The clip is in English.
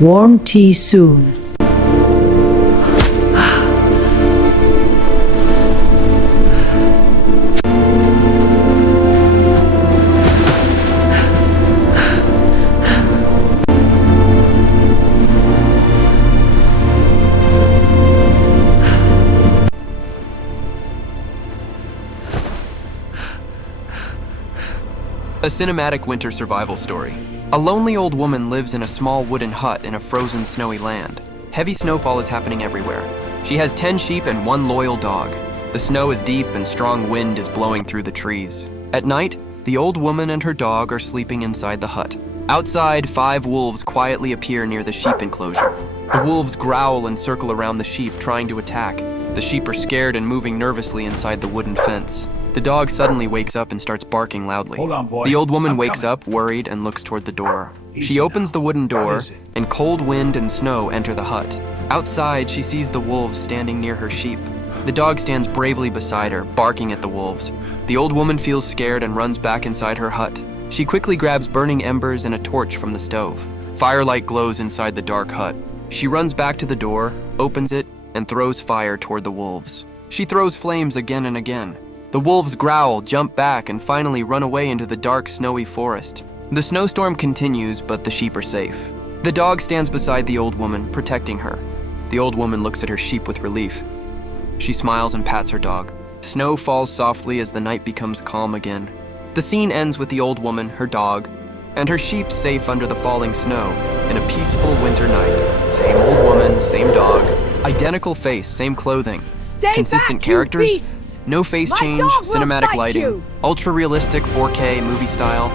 Warm tea soon. A cinematic winter survival story. A lonely old woman lives in a small wooden hut in a frozen, snowy land. Heavy snowfall is happening everywhere. She has 10 sheep and 1 loyal dog. The snow is deep and strong wind is blowing through the trees. At night, the old woman and her dog are sleeping inside the hut. Outside, 5 wolves quietly appear near the sheep enclosure. The wolves growl and circle around the sheep, trying to attack. The sheep are scared and moving nervously inside the wooden fence. The dog suddenly wakes up and starts barking loudly. Hold on, boy. The old woman I'm wakes coming. up, worried, and looks toward the door. Easy She opens now. the wooden door, What is it? and cold wind and snow enter the hut. Outside, she sees the wolves standing near her sheep. The dog stands bravely beside her, barking at the wolves. The old woman feels scared and runs back inside her hut. She quickly grabs burning embers and a torch from the stove. Firelight glows inside the dark hut. She runs back to the door, opens it, and throws fire toward the wolves. She throws flames again and again. The wolves growl, jump back, and finally run away into the dark, snowy forest. The snowstorm continues, but the sheep are safe. The dog stands beside the old woman, protecting her. The old woman looks at her sheep with relief. She smiles and pats her dog. Snow falls softly as the night becomes calm again. The scene ends with the old woman, her dog, and her sheep safe under the falling snow in a peaceful winter night. Same old woman, same dog, identical face, same clothing. Stay Consistent back, you characters, beasts! no face My change, dog will cinematic fight lighting, you. ultra realistic 4K movie style.